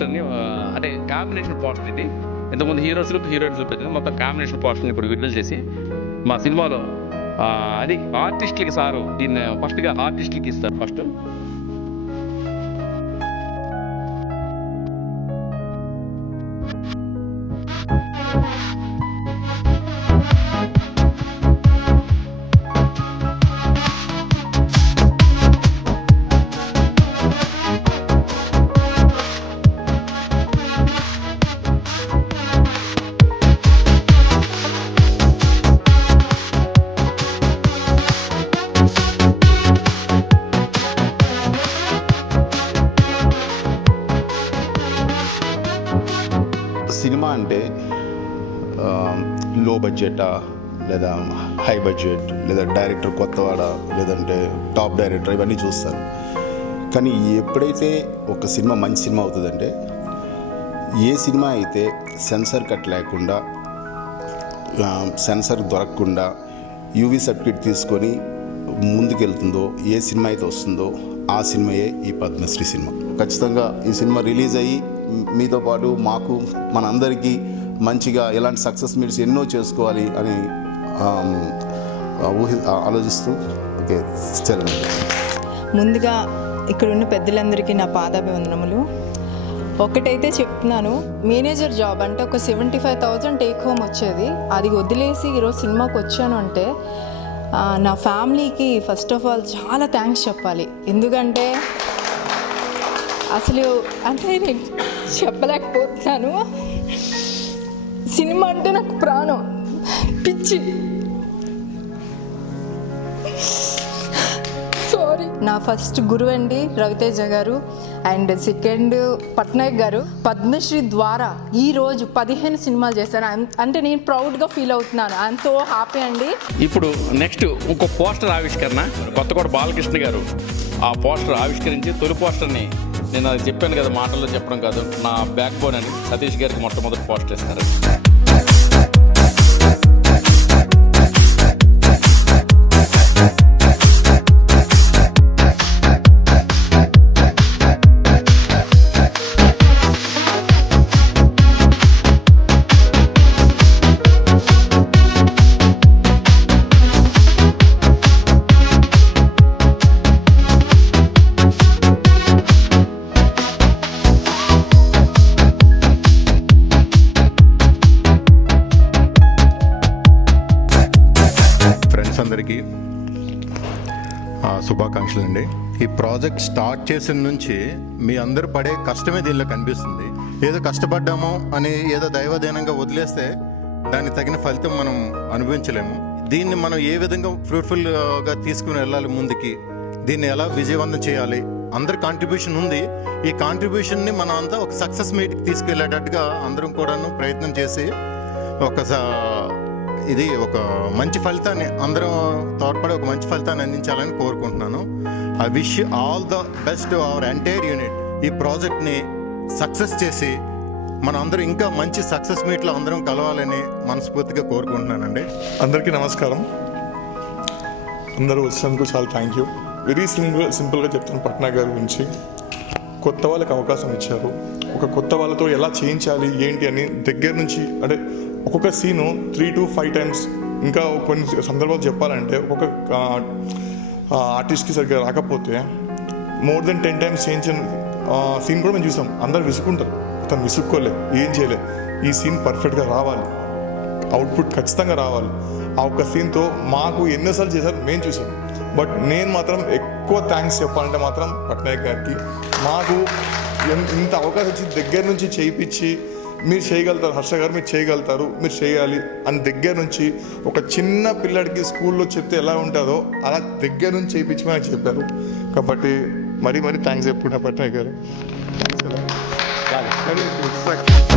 పోస్టర్ని అంటే combination poster ఇది. ఇంతకుముందు హీరోయిన్స్ పెట్టింది, మొత్తం కాంబినేషన్ పోస్టర్ని ఇప్పుడు విడుదల చేసి మా సినిమాలో అది ఆర్టిస్టులకి సారు దీన్ని ఫస్ట్గా ఆర్టిస్టులకి ఇస్తారు. ఫస్ట్ సినిమా అంటే లో బడ్జెటా లేదా హై బడ్జెట్ లేదా డైరెక్టర్ కొత్తవాడా లేదంటే టాప్ డైరెక్టర్ ఇవన్నీ చూస్తారు. కానీ ఎప్పుడైతే ఒక సినిమా మంచి సినిమా అవుతుందంటే ఏ సినిమా అయితే సెన్సార్ కట్ లేకుండా సెన్సార్ దొరకకుండా యూవీ సర్టిఫికేట్ తీసుకొని ముందుకెళ్తుందో ఏ సినిమా అయితే వస్తుందో ఆ సినిమాయే ఈ పద్మశ్రీ సినిమా. ఖచ్చితంగా ఈ సినిమా రిలీజ్ అయ్యి మీతో పాటు మాకు మనందరికీ మంచిగా ఇలాంటి సక్సెస్ మీట్స్ ఎన్నో చేసుకోవాలి అని ఆలోచిస్తూ ఓకే చలండి. ముందుగా ఇక్కడ ఉన్న పెద్దలందరికీ నా పాదాభివందనములు. ఒకటైతే చెప్తున్నాను, మేనేజర్ జాబ్ అంటే ఒక 75,000 టేక్ హోమ్ వచ్చేది, అది వదిలేసి ఈరోజు సినిమాకి వచ్చాను అంటే నా ఫ్యామిలీకి ఫస్ట్ ఆఫ్ ఆల్ చాలా థ్యాంక్స్ చెప్పాలి. ఎందుకంటే అసలు అంటే నేను చెప్పలేకపోతున్నాను. సినిమా అంటే నాకు ప్రాణం, పిచ్చి. సారీ. నా ఫస్ట్ గురువు అండి రవితేజ గారు, అండ్ సెకండ్ పట్నాయక్ గారు. పద్మశ్రీ ద్వారా ఈరోజు 15 సినిమాలు చేశాను అంటే నేను ప్రౌడ్గా ఫీల్ అవుతున్నాను. ఐఎమ్ సో హ్యాపీ అండి. ఇప్పుడు నెక్స్ట్ ఇంకో పోస్టర్ ఆవిష్కరణ, కొత్తకోట బాలకృష్ణ గారు ఆ పోస్టర్ ఆవిష్కరించి తొలి పోస్టర్ని నేను అది చెప్పాను కదా, మాటల్లో చెప్పడం కాదు, నా బ్యాక్ బోన్ అని సతీష్ గారికి మొట్టమొదటి పోస్టర్ ఇస్తారు. అందరికీ శుభాకాంక్షలు అండి. ఈ ప్రాజెక్ట్ స్టార్ట్ చేసిన నుంచి మీ అందరూ పడే కష్టమే దీనిలో కనిపిస్తుంది. ఏదో కష్టపడ్డామో అని ఏదో దైవదేనంగా వదిలేస్తే దానికి తగిన ఫలితం మనం అనుభవించలేము. దీన్ని మనం ఏ విధంగా ఫ్రూట్ఫుల్గా తీసుకుని వెళ్ళాలి ముందుకి, దీన్ని ఎలా విజయవంతం చేయాలి, అందరి కాంట్రిబ్యూషన్ ఉంది. ఈ కాంట్రిబ్యూషన్ని మనం అంతా ఒక సక్సెస్ మీట్కి తీసుకెళ్లేటట్టుగా అందరం కూడాను ప్రయత్నం చేసి ఇది ఒక మంచి ఫలితాన్ని అందరం తోడ్పడి ఒక మంచి ఫలితాన్ని అందించాలని కోరుకుంటున్నాను. I wish all the best our entire unit. ఈ ప్రాజెక్ట్ని సక్సెస్ చేసి మన అందరూ ఇంకా మంచి సక్సెస్ మీట్లో అందరం కలవాలని మనస్ఫూర్తిగా కోరుకుంటున్నానండి. అందరికీ నమస్కారం. అందరూ వచ్చినందుకు చాలా థ్యాంక్ యూ. వెరీ సింపుల్గా చెప్తాను. పట్నాయక్ గారి గురించి కొత్త వాళ్ళకి అవకాశం ఇచ్చారు. ఒక కొత్త వాళ్ళతో ఎలా చేయించాలి ఏంటి అని దగ్గర నుంచి, అంటే ఒక్కొక్క సీను 3 to 5 times, ఇంకా కొన్ని సందర్భాలు చెప్పాలంటే ఒక్కొక్క ఆర్టిస్ట్కి సరిగ్గా రాకపోతే మోర్ దెన్ 10 times చేయించిన సీన్ కూడా మేము చూసాం. అందరు విసుక్కుంటారు, తను విసుక్కోలే, ఏం చేయలే, ఈ సీన్ పర్ఫెక్ట్గా రావాలి, అవుట్పుట్ ఖచ్చితంగా రావాలి. ఆ ఒక్క సీన్తో మాకు ఎన్నోసార్లు చేశారు మేము చూసాం. బట్ నేను మాత్రం ఎక్కువ థ్యాంక్స్ చెప్పాలంటే మాత్రం పట్నాయక్ గారికి. మాకు ఇంత అవకాశం ఇచ్చి దగ్గర నుంచి చేయించి మీరు చేయగలుగుతారు, హర్ష గారు మీరు చేయగలుగుతారు, మీరు చేయాలి అని దగ్గర నుంచి ఒక చిన్న పిల్లడికి స్కూల్లో చెప్తే ఎలా ఉంటుందో అలా దగ్గర నుంచి చేయించి మనకు చెప్పారు. కాబట్టి మరీ థ్యాంక్స్ చెప్పుకుంటా పట్నాయక్ గారు. థ్యాంక్స్.